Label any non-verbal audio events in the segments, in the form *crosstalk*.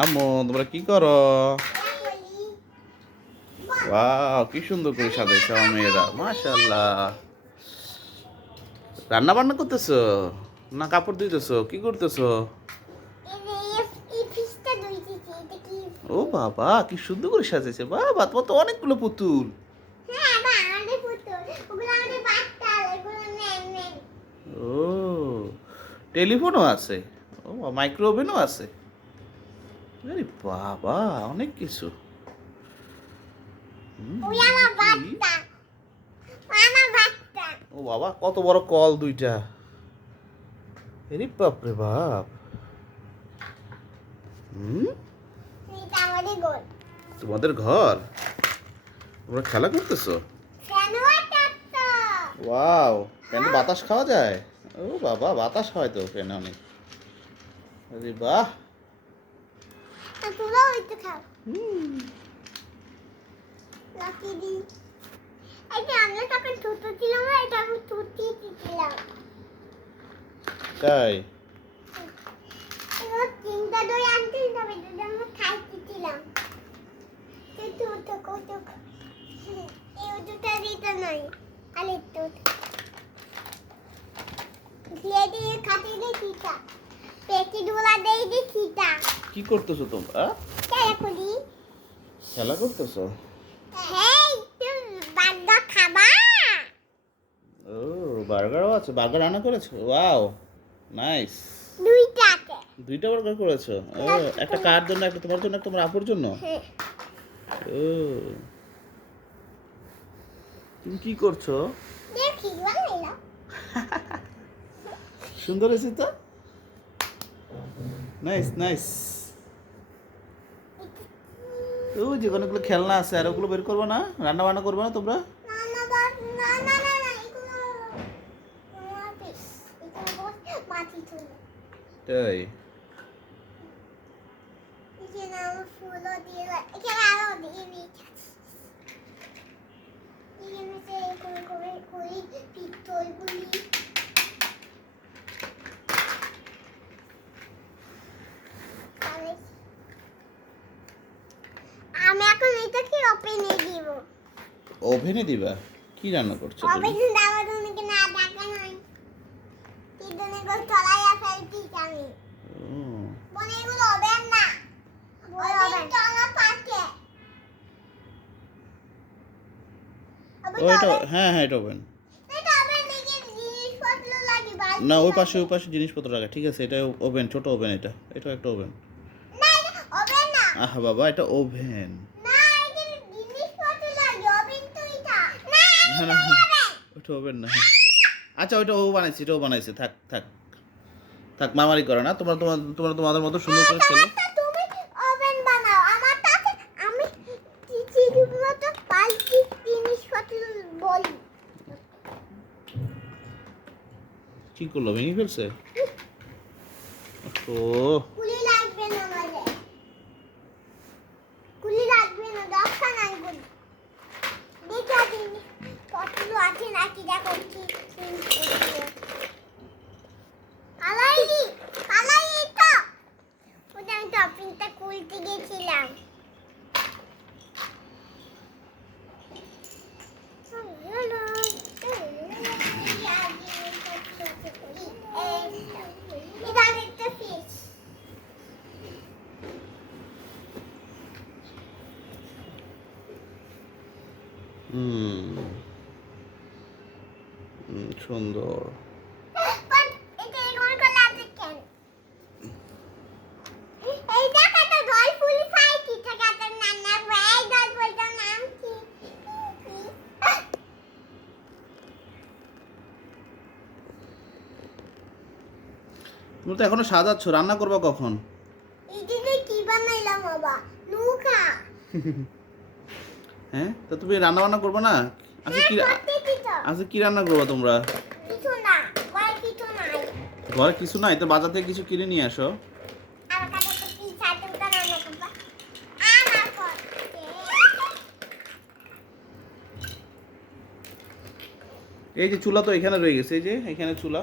আম্মু তোমরা কি করো? ওয়াও কি সুন্দর করে সাজাইছে আমার মেয়েরা মাশাল্লাহ রান্না বান্না করতেছো? না কাপড় ধুইতেছো? কি করতেছো? ও বাবা, কি সুন্দর করে সাজাইছে। বাবা তোমার তো অনেকগুলো পুতুল। ও, টেলিফোনও আছে। ও মাইক্রো ওভেনও আছে। আরে বাবা অনেক কিছু। ও বাবা কত বড় কল দুইটা। এরে বাপ রে বাপ। হুম? তোমাদের ঘর? তোমরা খেলা করতেছো? ওয়াও ফ্যানে বাতাস খাওয়া যায়? ও বাবা বাতাস হয় তো ফ্যানে অনেক। আরে বাহ। হুম, আমরা তখন ছোট ছিলাম না এটা আমি ছুটি ছিলাম তাই? তিনটা দই আনতে হবে যদি আমরা খাইতেছিলাম একটু কত এই দুটা দিতে নাই আর একটু দিয়ে দিয়ে খাতে দিয়ে খিতা পেটি ডোলা দিয়ে দিয়ে খিতা কি করতেছো তোমরা? খেলা করি খেলা করতেছো? হ্যাঁ তুমি বার্গার খাবা? ও বার্গারও আছে। বার্গার রান্না করেছ? Wow nice. দুইটাতে দুইটা বার্গার করেছ? ও একটা কার জন্য একটা তোমার জন্য একটা তোমার আপুর জন্য? হ্যাঁ। ও। তুমি কি করছ? সুন্দর হয়েছে তো? Nice nice. ওই যে অনেকগুলো খেলনা আছে, আর ওগুলো বের করব না? রান্না বান্না করব না তোমরা? না না বা- না না না না এগুলো আমার পিস এগুলো বস মাটি তুলে তাই এখানে আমার ফুলও দিয়ে দেয়। এখানে আরও দিয়ে রেখেছি এখানে যে এরকম করে করি পিস্তলগুলি তাহলে- আমি এখন এটাকে ওপেনে দিব? ওভেনে দিবা? কি রান্না করছ তুমি? ওপেনে দেওয়ার জন্য কি না দেখা নাই কি চলাইয়া ও, বলে এগুলো ওভেন না। ওভেন চলা পাকে ও এটা হ্যাঁ হ্যাঁ এটা ওভেন এটা ওভেন থেকে জিনিসপত্র লাগে বালতি না ওই পাশে ওই পাশে জিনিসপত্র রাখা। ঠিক আছে এটা ওভেন ছোট ওভেন এটা। এটা একটা ওভেন না এটা ওভেন না। আহা বাবা এটা ওভেন না এখানে জিনিসপত্র লাগে ওভেন তো এটা না না না ওটা ওভেন না আচ্ছা ওইটা ও বানাইছে এটা ও বানাইছে থাক থাক। থাক মামারি করে না তোমরা তোমার তোমরা তোমাদের মতো সুন্দর করে খেলো। কি করল ভেঙে ফেলছে? *laughs* ও কুলি লাগবে না মানে কুলি লাগবে না দরকার নাই বলি দেখে দিন পত্র আছে নাকি দেখো কি কালাই দি কালাই তো ওটা আমি টপিংটা খুলতে গেছিলাম। সুন্দর বাট এটা এরকম করে আছে কেন? এই দেখ একটা জল ফুল খাই কি থাকে একটা নানা ভাই জল ফুলটার নাম কি কি? তুমি তো এখনও সাজাচ্ছ রান্না করবা কখন? এই দিনে কি বানাইলাম বাবা? নৌকা। *laughs* হ্যাঁ? তা তুমি রান্না বান্না করবে না? আচ্ছা কি আচ্ছা কি রান্না করবা তোমরা? কিছু না বল কিছু নাই। ঘরে কিছু নাই? তো বাজার থেকে কিছু কিনে নিয়ে আসো। এই যে চুলা তো এখানে রয়ে গেছে এই যে এখানে চুলা।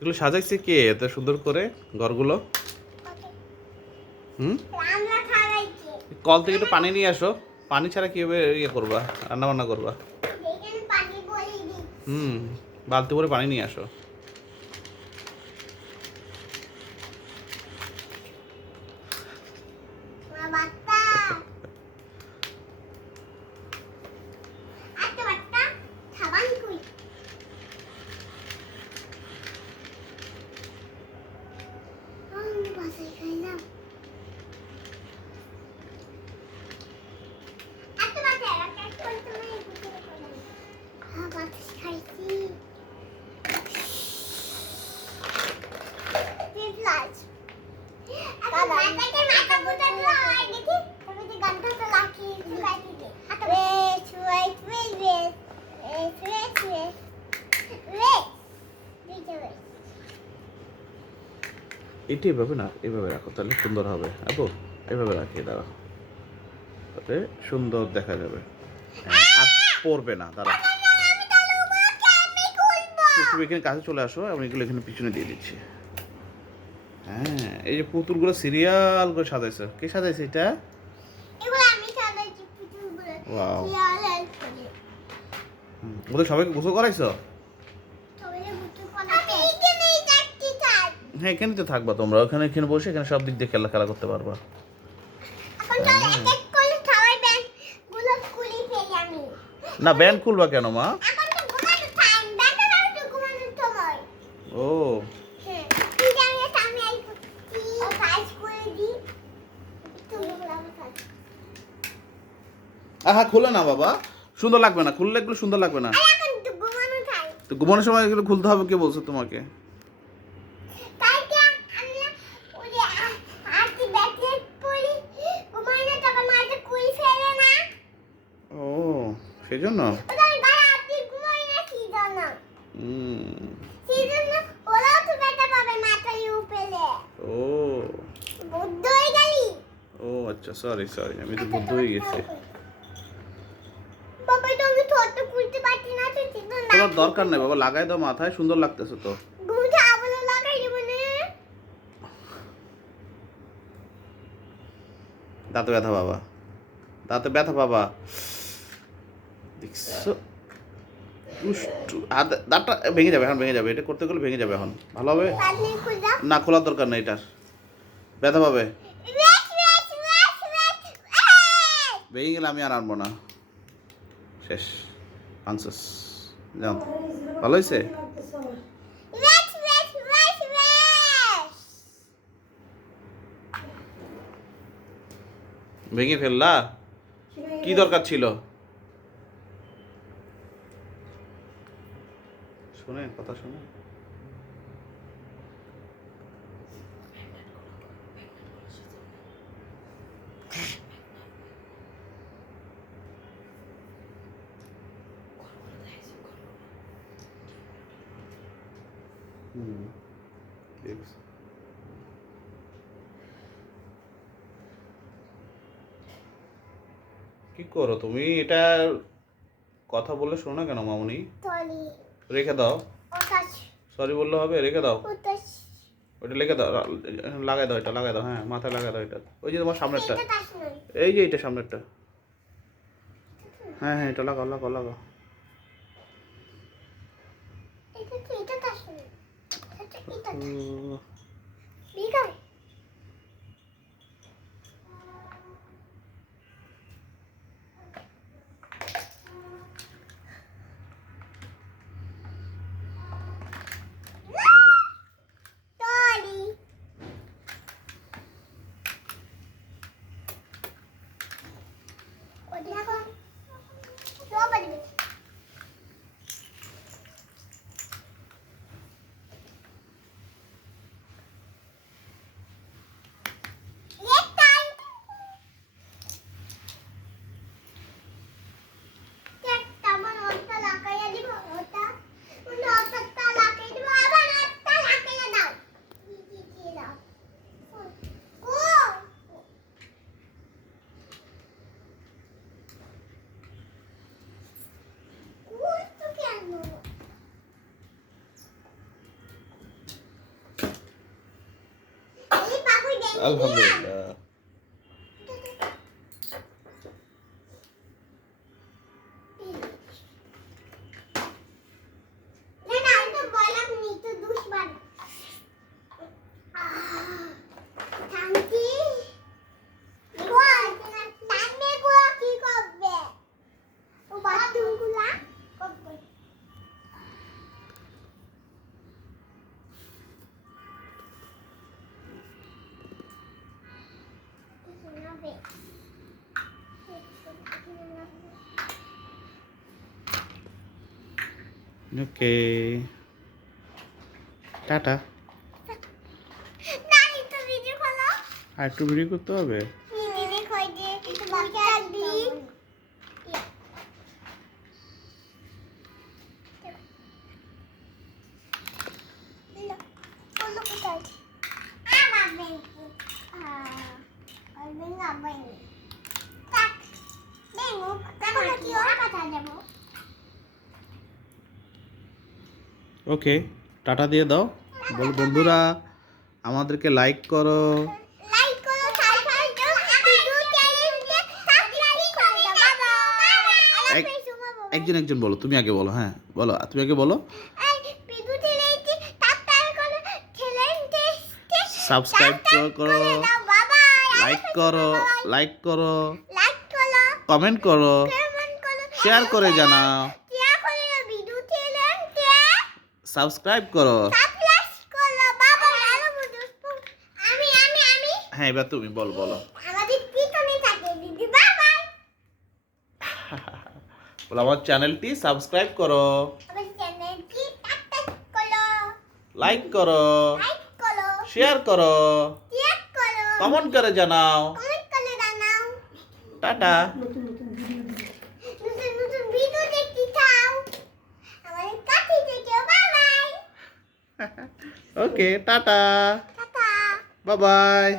এগুলো সাজাইছে কে? এত সুন্দর করে ঘরগুলো। হুম? কল থেকে একটু পানি নিয়ে আসো। পানি ছাড়া কীভাবে ইয়ে করবা? রান্না বান্না করবা হুম বালতি করে পানি নিয়ে আসো। এটা এভাবে না এভাবে রাখো তাহলে সুন্দর হবে। আপু এভাবে রাখিয়ে দাও। তাতে সুন্দর দেখা যাবে। হ্যাঁ, আর পড়বে না দাঁড়া তুমি এখানে কাছে চলে আসো আমি এগুলো এখানে পিছনে দিয়ে দিচ্ছি। হ্যাঁ এই যে পুতুলগুলো সিরিয়াল করে সাজাইছো। কে সাজাইছে এটা? হুম, ওদের সবাইকে গোসল করাইছো? হ্যাঁ এখানে তো থাকবা তোমরা। ওখানে এখানে বসে এখানে সব দিক দিয়ে খেলা খেলা করতে পারবা। আমি। না ব্যান্ড খুলবা কেন মা? আহা খুলে না বাবা। সুন্দর লাগবে না খুললে এগুলো সুন্দর লাগবে না। তো ঘুমানোর সময় এগুলো খুলতে হবে কে বলছে তোমাকে? ও সেই জন্য ও আচ্ছা সরি সরি আমি তো বুদ্ধ হয়ে গেছি। তোমার দরকার নেই বাবা লাগাই দাও মাথায় সুন্দর লাগতেছে তো। ঘুমটা আবার লাগাই দেবো না দাঁতে ব্যথা বাবা দাঁতে ব্যথা বাবা। দেখছ? দাঁতটা ভেঙে যাবে এখন ভেঙে যাবে এটা করতে গেলে ভেঙে যাবে এখন। ভালো হবে? না খোলার দরকার নেই এটার। ব্যথা পাবে? ভেঙে গেলে আমি আর আনব না। শেষ আনসাস যাও। ভালো হয়েছে? ভেঙে ফেললা? কি দরকার ছিল? শুনে কথা শুনে হুম ঠিক আছে। কি করো তুমি? এটা কথা বলে শোনো কেন মামুনি? রেখে দাও। সরি বললে হবে রেখে দাও। ওইটা লেখে দাও লাগাই দাও এটা লাগাই দাও হ্যাঁ মাথায় লাগাই দাও এটা। ওই যে তোমার সামনেরটা। এই যে এটা সামনেরটা। হ্যাঁ হ্যাঁ এটা লাগাও লাগাও লাগাও। এটা Elhamdülillah. ওকে। টাটা। আর একটু ভিডিও করতে হবে? দিদি কই ওকে টাটা দিয়ে দাও। বল বন্ধুরা আমাদেরকে লাইক করো। একজন একজন বলো তুমি আগে বলো হ্যাঁ বলো তুমি আগে বলো। সাবস্ক্রাইব করো লাইক করো। লাইক করো কমেন্ট করো। কমেন্ট করো। শেয়ার করে। জানাও শেয়ার করে ভিডিও চ্যানেলকে সাবস্ক্রাইব করো। সাবস্ক্রাইব করো বাবা আরও ভিডিও আমি আমি আমি। হ্যাঁ এবার তুমি বল বলো। আমাদের পিছনে থাকে দিদি বাই বাই বলো আমার চ্যানেলটি সাবস্ক্রাইব করো। লাইক করো। শেয়ার করো। শেয়ার করো। কমেন্ট করে। জানাও। কমেন্ট করে জানাও। Tata. Okay tata tata bye bye bye